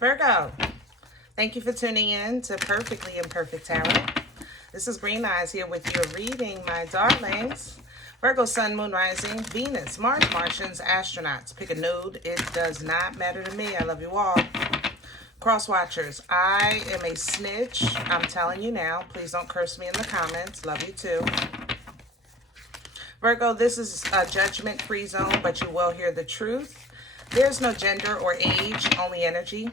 Virgo, thank you for tuning in to Perfectly Imperfect Tarot. This is Green Eyes here with your reading, my darlings. Virgo, Sun, Moon, Rising, Venus, Mars, Martians, Astronauts. Pick a node. It does not matter to me. I love you all. Cross watchers, I am a snitch. I'm telling you now. Please don't curse me in the comments. Love you too. Virgo, this is a judgment-free zone, but you will hear the truth. There's no gender or age, only energy.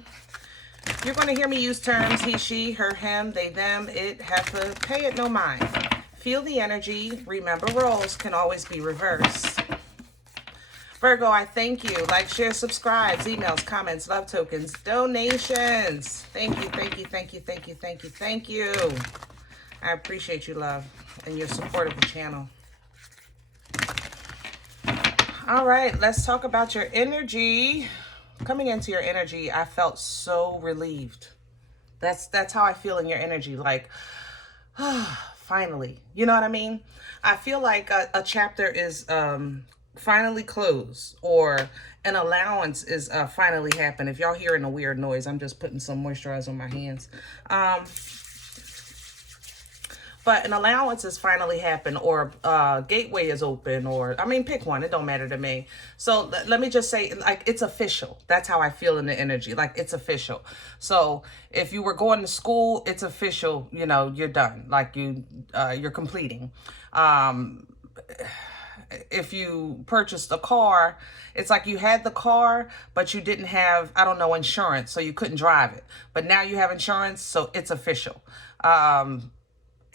You're going to hear me use terms he, she, her, him, they, them, it, heifer. Pay it no mind. Feel the energy. Remember, roles can always be reversed. Virgo, I thank you. Like, share, subscribe, emails, comments, love tokens, donations. Thank you, thank you, thank you, thank you, thank you, thank you. I appreciate you, love, and your support of the channel. All right, let's talk about your energy. Coming into your energy, I felt so relieved. That's how I feel in your energy. Like, finally. You know what I mean? I feel like a chapter is finally closed, or an allowance is finally happened. If y'all hearing a weird noise, I'm just putting some moisturizer on my hands. But an allowance has finally happened, or gateway is open, or, I mean, pick one. It don't matter to me. So let me just say, like, it's official. That's how I feel in the energy. Like, it's official. So if you were going to school, it's official. You know, you're done. Like, you're completing. If you purchased a car, it's like you had the car, but you didn't have, I don't know, insurance, so you couldn't drive it. But now you have insurance, so it's official.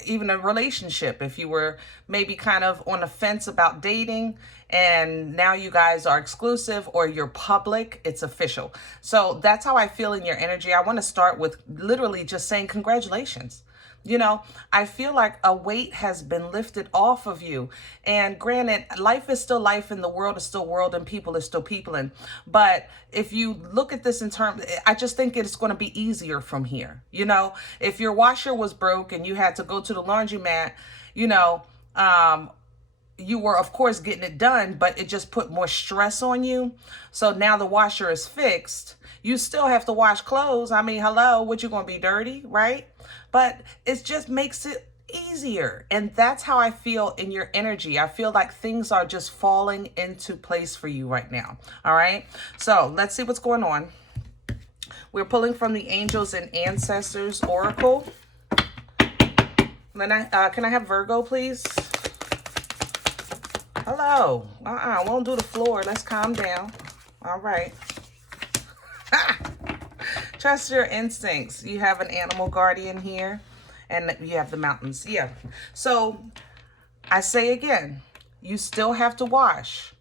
Even a relationship, if you were maybe kind of on the fence about dating and now you guys are exclusive or you're public, it's official. So that's how I feel in your energy. I want to start with literally just saying congratulations. You know, I feel like a weight has been lifted off of you. And granted, life is still life and the world is still world and people is still peopling. But if you look at this in terms, I just think it's going to be easier from here. You know, if your washer was broke and you had to go to the laundromat, you know, you were, of course, getting it done, but it just put more stress on you. So now the washer is fixed. You still have to wash clothes. I mean, hello, what, you going to be dirty, right? But it just makes it easier. And that's how I feel in your energy. I feel like things are just falling into place for you right now. All right. So let's see what's going on. We're pulling from the Angels and Ancestors Oracle. Can I have Virgo, please? Hello. Won't do the floor. Let's calm down. All right. Trust your instincts. You have an animal guardian here, and you have the mountains. Yeah. So I say again, you still have to wash,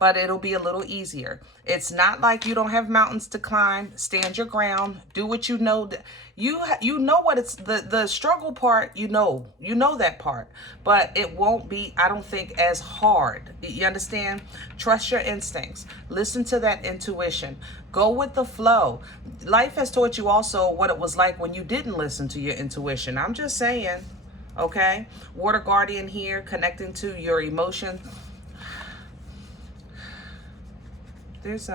but it'll be a little easier. It's not like you don't have mountains to climb. Stand your ground. Do what you know. You know what it's, the struggle part, you know that part, but it won't be, I don't think, as hard. You understand? Trust your instincts. Listen to that intuition. Go with the flow. Life has taught you also what it was like when you didn't listen to your intuition. I'm just saying, okay? Water guardian here, connecting to your emotions. There's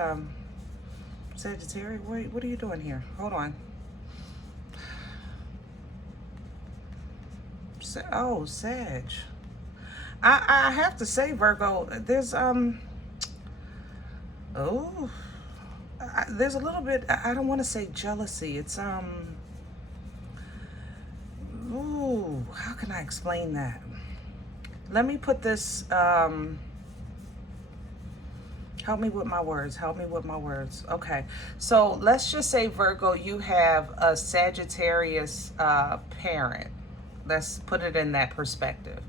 Sagittarius. Wait, what are you doing here? Hold on. Oh, Sag. I have to say, Virgo, there's there's a little bit, I don't want to say jealousy. It's ooh, how can I explain that? Let me put this help me with my words. Help me with my words. Okay. So let's just say, Virgo, you have a Sagittarius parent. Let's put it in that perspective.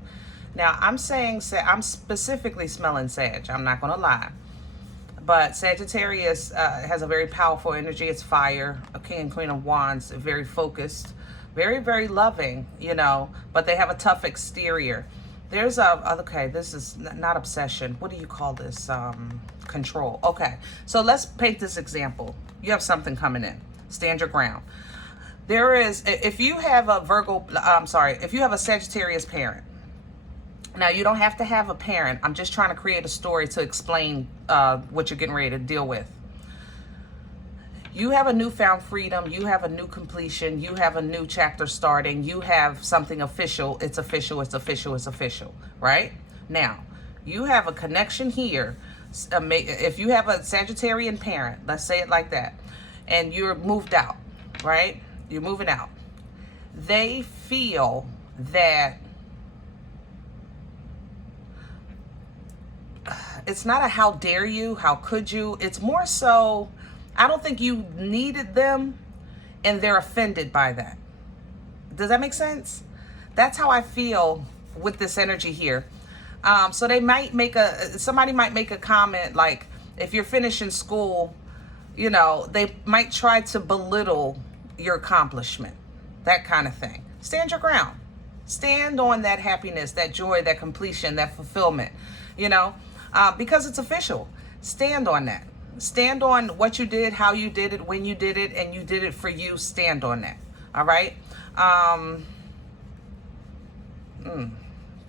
Now, I'm saying, I'm specifically smelling Sag. I'm not going to lie. But Sagittarius has a very powerful energy. It's fire, a king and queen of wands, very focused, very, very loving, you know, but they have a tough exterior. There's okay, this is not obsession. What do you call this? Control. Okay, so let's paint this example. You have something coming in. Stand your ground. There is, if you have a if you have a Sagittarius parent, now you don't have to have a parent. I'm just trying to create a story to explain what you're getting ready to deal with. You have a newfound freedom. You have a new completion. You have a new chapter starting. You have something official. It's official. It's official. It's official. Right? Now, you have a connection here. If you have a Sagittarian parent, let's say it like that, and you're moved out, right? You're moving out. They feel that it's not a how dare you, how could you. It's more so, I don't think you needed them, and they're offended by that. Does that make sense? That's how I feel with this energy here. So they might somebody might make a comment like, if you're finishing school, you know, they might try to belittle your accomplishment, that kind of thing. Stand your ground. Stand on that happiness, that joy, that completion, that fulfillment, you know, because it's official. Stand on that. Stand on what you did, how you did it, when you did it, and you did it for you. Stand on that. All right.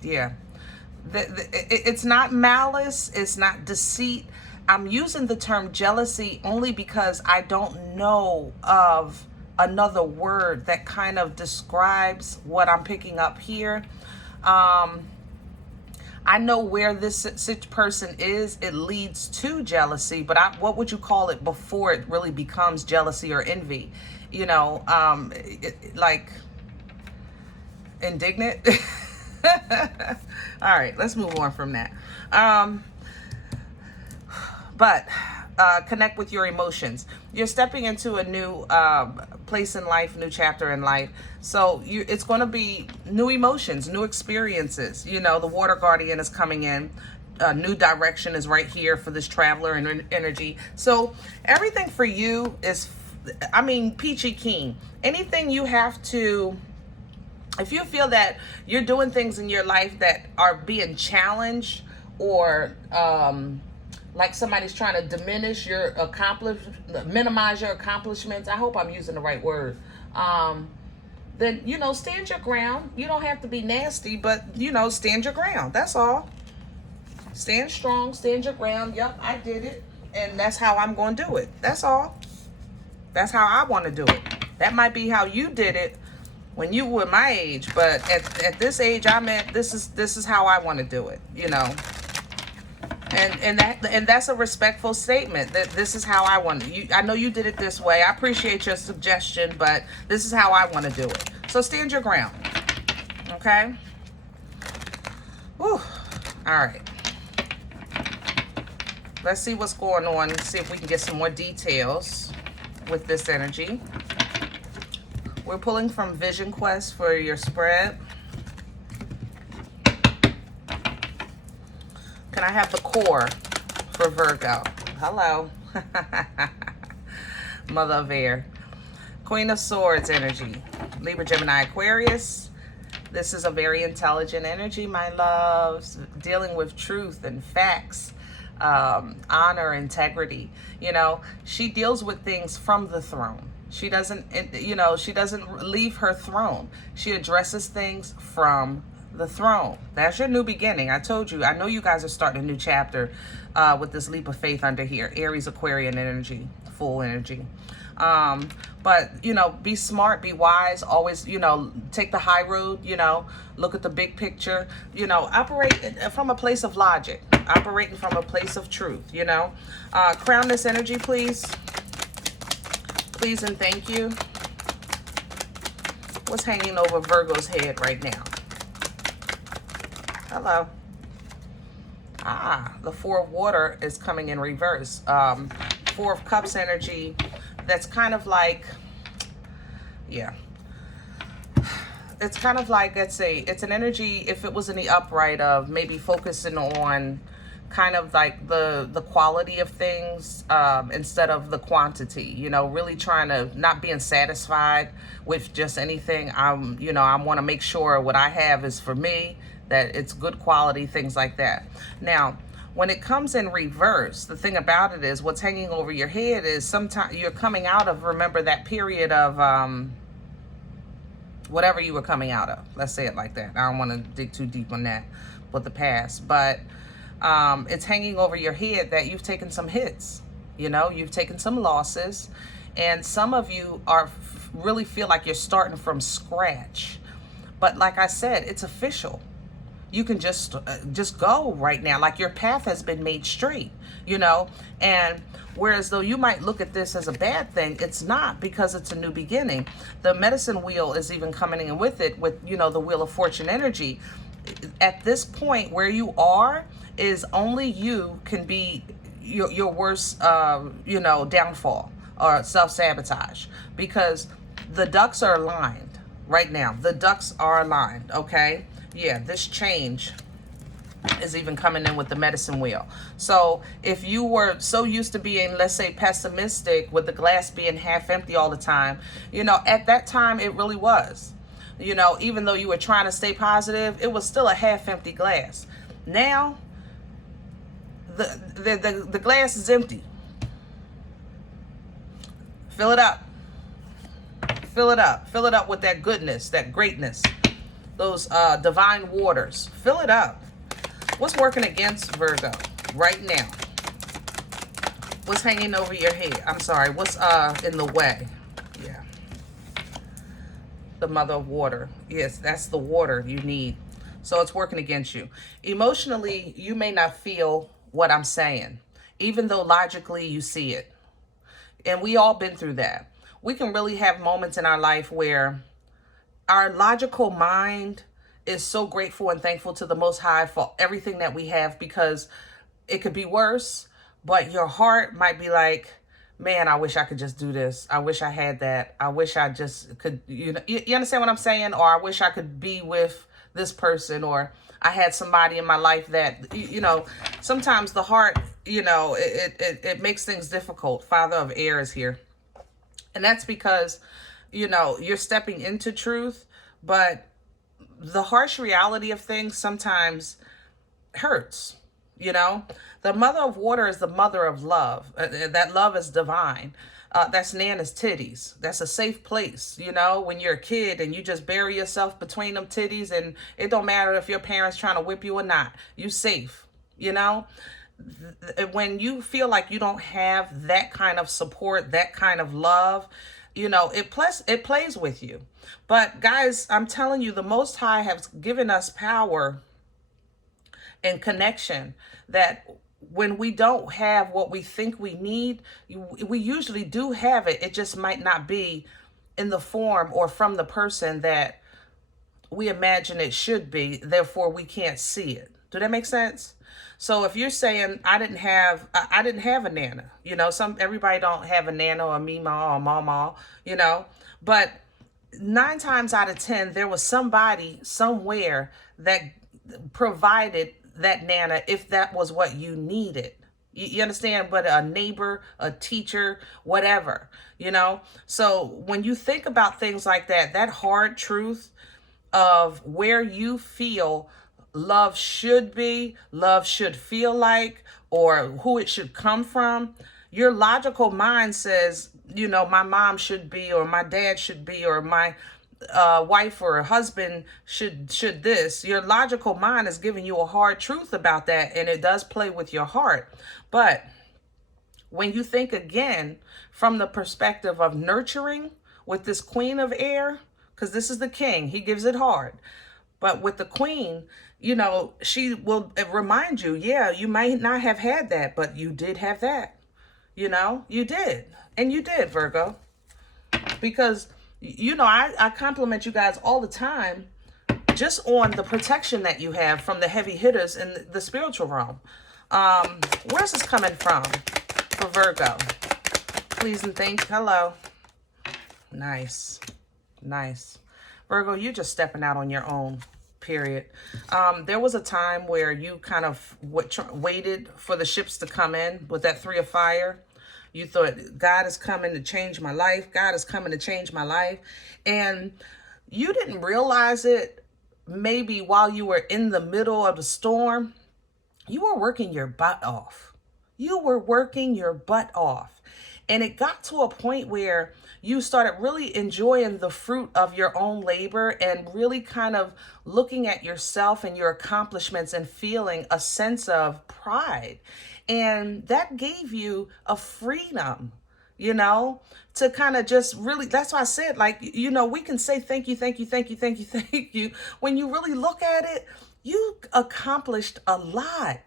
Yeah. It's not malice. It's not deceit. I'm using the term jealousy only because I don't know of another word that kind of describes what I'm picking up here. I know where this person is. It leads to jealousy, but what would you call it before it really becomes jealousy or envy? You know, like indignant. All right, let's move on from that. But connect with your emotions. You're stepping into a new place in life, new chapter in life. So it's going to be new emotions, new experiences. You know, the water guardian is coming in. New direction is right here for this traveler and energy. So everything for you is, I mean, peachy keen. Anything you have to, if you feel that you're doing things in your life that are being challenged, or like somebody's trying to diminish your minimize your accomplishments, I hope I'm using the right word, then, you know, stand your ground. You don't have to be nasty, but, you know, stand your ground. That's all. Stand strong, stand your ground. Yep, I did it, and that's how I'm going to do it. That's all. That's how I want to do it. That might be how you did it when you were my age, but at this age I'm at, this is how I want to do it, you know. And that's a respectful statement, that this is how I want to. I know you did it this way. I appreciate your suggestion, but this is how I want to do it. So stand your ground. Okay? Whew. All right. Let's see what's going on. Let's see if we can get some more details with this energy. We're pulling from Vision Quest for your spread. Can I have the core for Virgo? Hello. Mother of Air. Queen of Swords energy. Libra, Gemini, Aquarius. This is a very intelligent energy, my loves. Dealing with truth and facts. Honor, integrity. You know, she deals with things from the throne. She doesn't, you know, she doesn't leave her throne. She addresses things from the throne. That's your new beginning. I told you, I know you guys are starting a new chapter with this leap of faith under here. Aries, Aquarian energy, full energy. But, you know, be smart, be wise, always, you know, take the high road, you know, look at the big picture, you know, operate from a place of logic, operating from a place of truth, you know. Crown this energy, please. Please and thank you. What's hanging over Virgo's head right now? Hello. The Four of Water is coming in reverse. Four of Cups energy. That's kind of like, yeah. It's kind of like, it's an energy, if it was in the upright, of maybe focusing on kind of like the quality of things instead of the quantity, you know, really trying to not being satisfied with just anything. You know, I want to make sure what I have is for me, that it's good quality, things like that. Now, when it comes in reverse, the thing about it is what's hanging over your head is sometimes you're coming out of, remember that period of whatever you were coming out of. Let's say it like that. I don't want to dig too deep on that with the past, but it's hanging over your head that you've taken some hits, you know, you've taken some losses, And some of you are really feel like you're starting from scratch. But like I said, it's official. You can just go right now. Like your path has been made straight, you know? And whereas though you might look at this as a bad thing, it's not, because it's a new beginning. The medicine wheel is even coming in with it, with, you know, the Wheel of Fortune energy. At this point where you are is only you can be your worst, you know, downfall or self-sabotage, because the ducks are aligned right now. The ducks are aligned, okay? Yeah, this change is even coming in with the medicine wheel. So if you were so used to being, let's say, pessimistic, with the glass being half empty all the time, you know, at that time it really was. You know, even though you were trying to stay positive, it was still a half empty glass. Now, the glass is empty. Fill it up. Fill it up. Fill it up with that goodness, that greatness, those divine waters. Fill it up. What's working against Virgo right now? What's hanging over your head? I'm sorry. What's in the way? Yeah. The Mother of Water. Yes, that's the water you need. So it's working against you. Emotionally, you may not feel what I'm saying, even though logically you see it. And we all been through that. We can really have moments in our life where our logical mind is so grateful and thankful to the Most High for everything that we have, because it could be worse, but your heart might be like, man, I wish I could just do this. I wish I had that. I wish I just could, you know, you understand what I'm saying? Or I wish I could be with this person, or I had somebody in my life that, you know, sometimes the heart, you know, it makes things difficult. Father of Air is here. And that's because, you know, you're stepping into truth, but the harsh reality of things sometimes hurts, you know? The Mother of Water is the mother of love. That love is divine. That's Nana's titties. That's a safe place, you know, when you're a kid and you just bury yourself between them titties, and it don't matter if your parents trying to whip you or not. You safe, you know? When you feel like you don't have that kind of support, that kind of love, you know, it plays with you. But guys, I'm telling you, the Most High has given us power and connection that when we don't have what we think we need, we usually do have it. It just might not be in the form or from the person that we imagine it should be. Therefore, we can't see it. Do that make sense? So if you're saying I didn't have a nana, you know, everybody don't have a nana or a mima or mama, you know, but 9 times out of 10, there was somebody somewhere that provided that nana if that was what you needed. You understand? But a neighbor, a teacher, whatever, you know? So when you think about things like that, that hard truth of where you feel love should be, love should feel like, or who it should come from, your logical mind says, you know, my mom should be, or my dad should be, or my wife or husband should this. Your logical mind is giving you a hard truth about that, and it does play with your heart. But when you think again from the perspective of nurturing with this Queen of Air, because this is the king, he gives it hard. But with the queen, you know, she will remind you, yeah, you might not have had that, but you did have that. You know, you did. And you did, Virgo. Because, you know, I compliment you guys all the time just on the protection that you have from the heavy hitters in the spiritual realm. Where's this coming from for Virgo? Please and thank. Hello. Nice. Nice. Virgo, you're just stepping out on your own, period. There was a time where you kind of waited for the ships to come in with that 3 of fire. You thought, God is coming to change my life. God is coming to change my life. And you didn't realize it maybe while you were in the middle of the storm. You were working your butt off. You were working your butt off. And it got to a point where you started really enjoying the fruit of your own labor and really kind of looking at yourself and your accomplishments and feeling a sense of pride. And that gave you a freedom. you know, to kind of just really, that's why I said, like, you know, we can say thank you, thank you, thank you, thank you, thank you. When you really look at it, you accomplished a lot,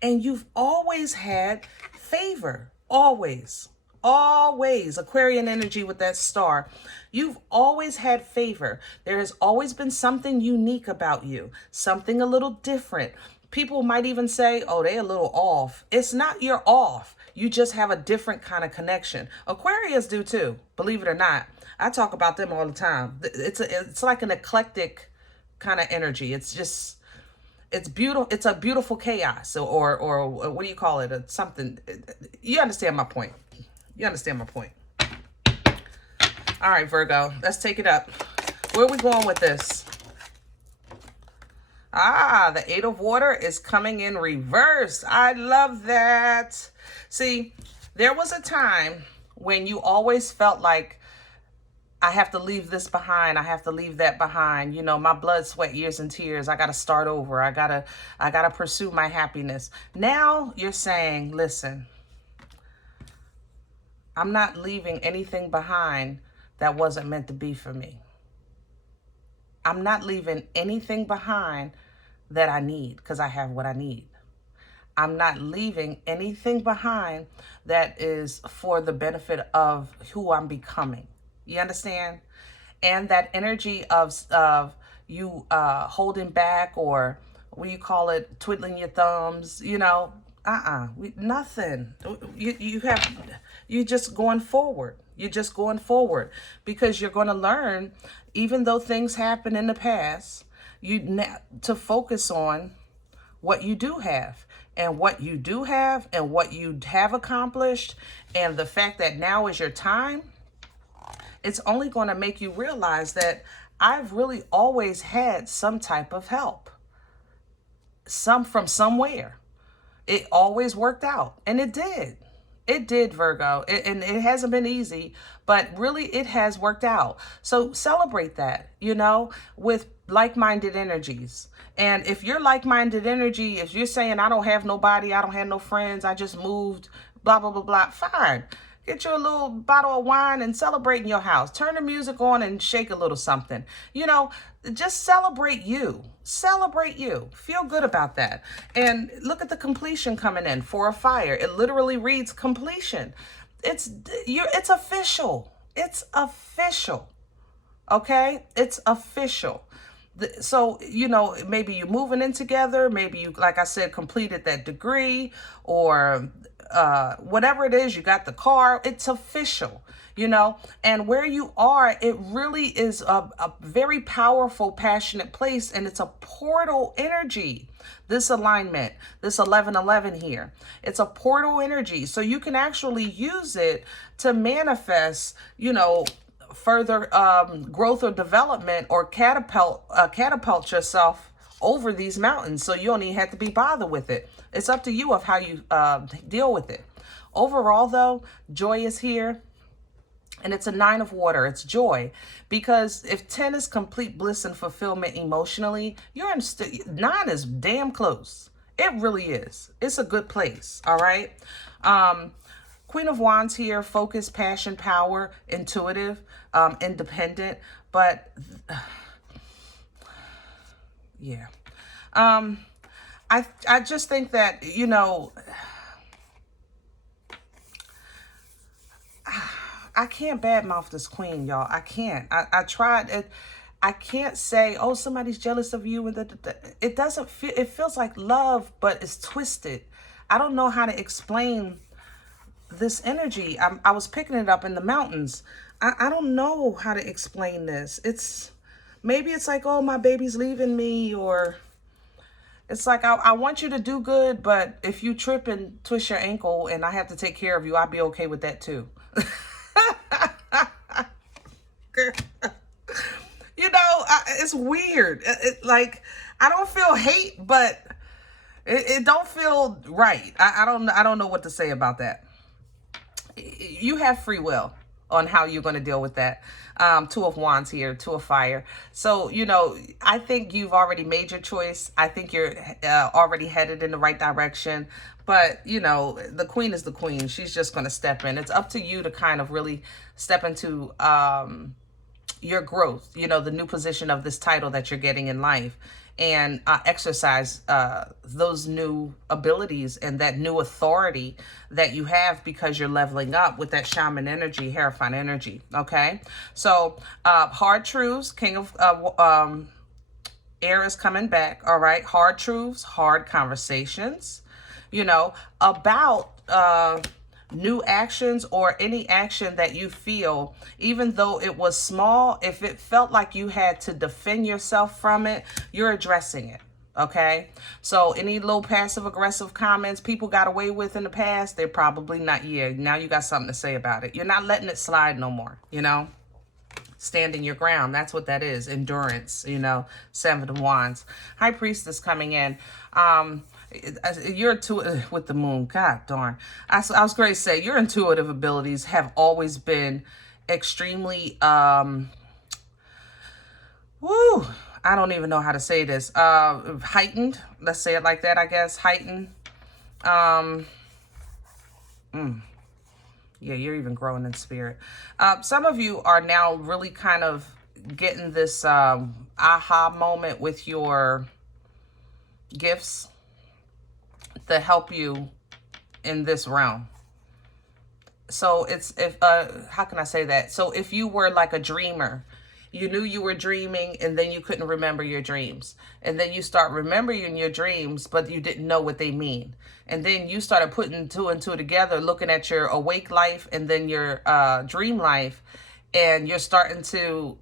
and you've always had favor, always. Always. Aquarian energy with that star. You've always had favor. There has always been something unique about you, something a little different. People might even say, oh, they're a little off. It's not you're off. You just have a different kind of connection. Aquarius do too, believe it or not. I talk about them all the time. It's like an eclectic kind of energy. It's just, it's beautiful. It's a beautiful chaos, or what do you call it? Something. You understand my point. You understand my point. All right, Virgo, let's take it up. Where are we going with this? Ah, the Eight of Water is coming in reverse. I love that. See, there was a time when you always felt like, I have to leave this behind. I have to leave that behind. You know, my blood, sweat, years, and tears. I got to start over. I gotta pursue my happiness. Now you're saying, listen, I'm not leaving anything behind that wasn't meant to be for me. I'm not leaving anything behind that I need, because I have what I need. I'm not leaving anything behind that is for the benefit of who I'm becoming. You understand? And that energy of you holding back, or what do you call it, twiddling your thumbs, you know, nothing. You're just going forward. You're just going forward, because you're going to learn, even though things happen in the past, to focus on what you do have, and what you do have, and what you have accomplished, and the fact that now is your time. It's only going to make you realize that I've really always had some type of help, from somewhere. It always worked out, and it did. It did, Virgo, and it hasn't been easy, but really it has worked out. So celebrate that, you know, with like-minded energies. And if you're like-minded energy, if you're saying, I don't have nobody, I don't have no friends, I just moved, blah, blah, blah, blah, fine. Get you a little bottle of wine and celebrate in your house. Turn the music on and shake a little something. You know, just celebrate you. Celebrate you. Feel good about that. And look at the completion coming in for a fire. It literally reads completion. It's official. It's official. Okay? It's official. So, you know, maybe you're moving in together. Maybe you, like I said, completed that degree, or whatever it is, you got the car. It's official, you know. And where you are, it really is a very powerful, passionate place, and it's a portal energy. This alignment, this 1111 here, it's a portal energy. So you can actually use it to manifest, you know, further growth or development, or catapult yourself over these mountains, so you don't even have to be bothered with it. It's up to you of how you deal with it. Overall, though, joy is here, and it's a 9 of water. It's joy, because if 10 is complete bliss and fulfillment emotionally, you're in 9 is damn close. It really is. It's a good place. All right. Queen of Wands here, focus, passion, power, intuitive, independent, but yeah. I just think that, you know, I can't badmouth this queen, y'all. I can't. I tried it. I can't say, oh, somebody's jealous of you. And it doesn't feel, it feels like love, but it's twisted. I don't know how to explain this energy. I was picking it up in the mountains. I don't know how to explain this. Maybe it's like, oh, my baby's leaving me, or it's like, I want you to do good, but if you trip and twist your ankle and I have to take care of you, I'll be okay with that too. You know, it's weird. Like, I don't feel hate, but it don't feel right. I don't know what to say about that. You have free will. on how you're going to deal with that. Two of Wands here, Two of Fire. So, you know, I think you've already made your choice. I think you're already headed in the right direction. But, you know, the Queen is the Queen. She's just going to step in. It's up to you to kind of really step into your growth, you know, the new position of this title that you're getting in life, and exercise those new abilities and that new authority that you have because you're leveling up with that shaman energy, Hierophant energy, okay? So hard truths, King of Air is coming back, all right? Hard truths, hard conversations, you know, about new actions or any action that you feel, even though it was small, if it felt like you had to defend yourself from it, you're addressing it. Okay, so any little passive aggressive comments people got away with in the past, they're probably not. Yeah, now you got something to say about it. You're not letting it slide no more, you know. Standing your ground, that's what that is. Endurance, you know. Seven of Wands. High Priestess coming in. Your intuitive with the moon, god darn. I was going to say your intuitive abilities have always been extremely I don't even know how to say this, heightened. Let's say it like that, I guess. Heightened. Yeah, you're even growing in spirit. Some of you are now really kind of getting this aha moment with your gifts to help you in this realm. So it's, if how can I say that? So if you were like a dreamer, you knew you were dreaming and then you couldn't remember your dreams. And then you start remembering your dreams, but you didn't know what they mean. And then you started putting two and two together, looking at your awake life and then your dream life. And you're starting to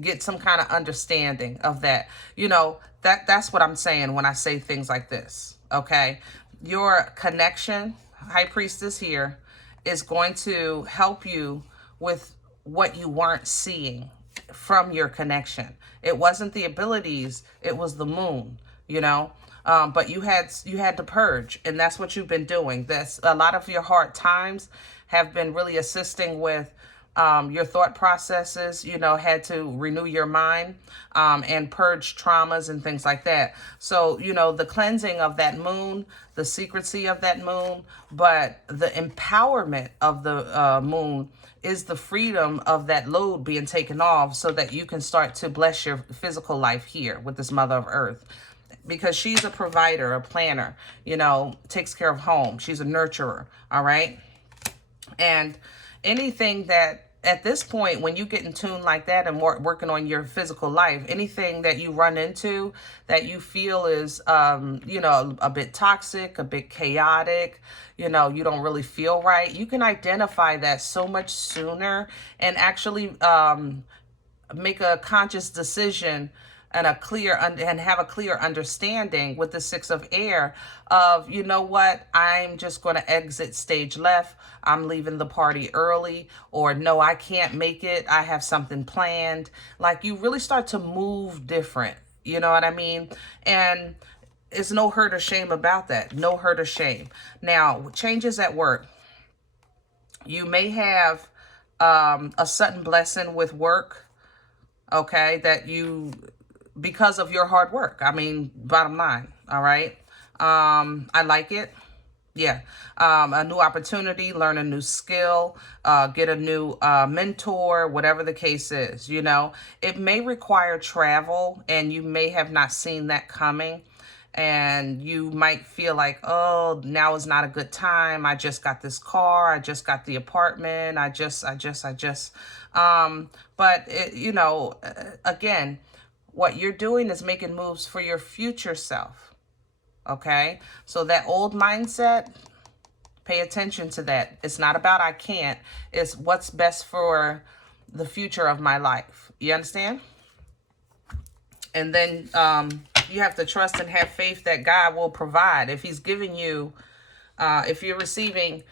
get some kind of understanding of that. You know, that's what I'm saying when I say things like this. Okay, your connection, High Priestess here, is going to help you with what you weren't seeing from your connection. It wasn't the abilities, it was the moon, you know. But you had to purge, and that's what you've been doing. That's a lot of your hard times have been really assisting with your thought processes, you know, had to renew your mind and purge traumas and things like that. So, you know, the cleansing of that moon, the secrecy of that moon, but the empowerment of the moon is the freedom of that load being taken off so that you can start to bless your physical life here with this Mother of Earth. Because she's a provider, a planner, you know, takes care of home. She's a nurturer, all right? And anything that, at this point, when you get in tune like that and working on your physical life, anything that you run into that you feel is, you know, a bit toxic, a bit chaotic, you know, you don't really feel right, you can identify that so much sooner and actually make a conscious decision and have a clear understanding with the Six of Air of, you know what, I'm just going to exit stage left. I'm leaving the party early, or no, I can't make it. I have something planned. Like, you really start to move different. You know what I mean? And it's no hurt or shame about that. No hurt or shame. Now, changes at work. You may have a sudden blessing with work, okay, that you, because of your hard work. I mean, bottom line, all right? I like it. Yeah. A new opportunity, learn a new skill, get a new mentor, whatever the case is, you know. It may require travel, and you may have not seen that coming. And you might feel like, oh, now is not a good time. I just got this car. I just got the apartment. But, you know, again, what you're doing is making moves for your future self, okay? So that old mindset, pay attention to that. It's not about I can't. It's what's best for the future of my life. You understand? And then you have to trust and have faith that God will provide. If he's giving you, if you're receiving,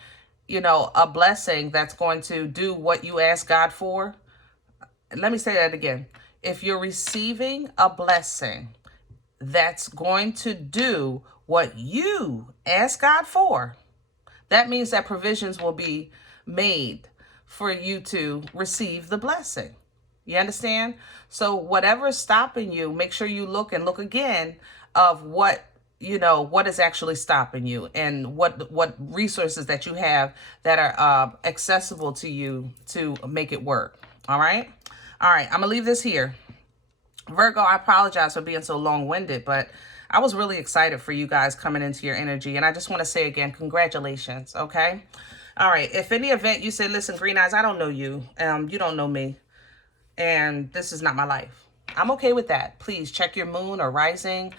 you know, a blessing that's going to do what you ask God for. Let me say that again. If you're receiving a blessing that's going to do what you ask God for, that means that provisions will be made for you to receive the blessing. You understand? So whatever's stopping you, make sure you look and look again of what, you know, what is actually stopping you, and what resources that you have that are accessible to you to make it work. All right. I'm going to leave this here. Virgo, I apologize for being so long-winded, but I was really excited for you guys coming into your energy. And I just want to say again, congratulations. Okay. All right. If any event you say, listen, Green Eyes, I don't know you. You don't know me. And this is not my life. I'm okay with that. Please check your moon or rising.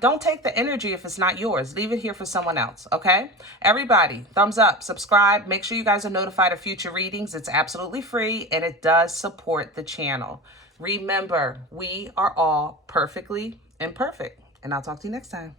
Don't take the energy if it's not yours. Leave it here for someone else, okay? Everybody, thumbs up, subscribe. Make sure you guys are notified of future readings. It's absolutely free, and it does support the channel. Remember, we are all perfectly imperfect. And I'll talk to you next time.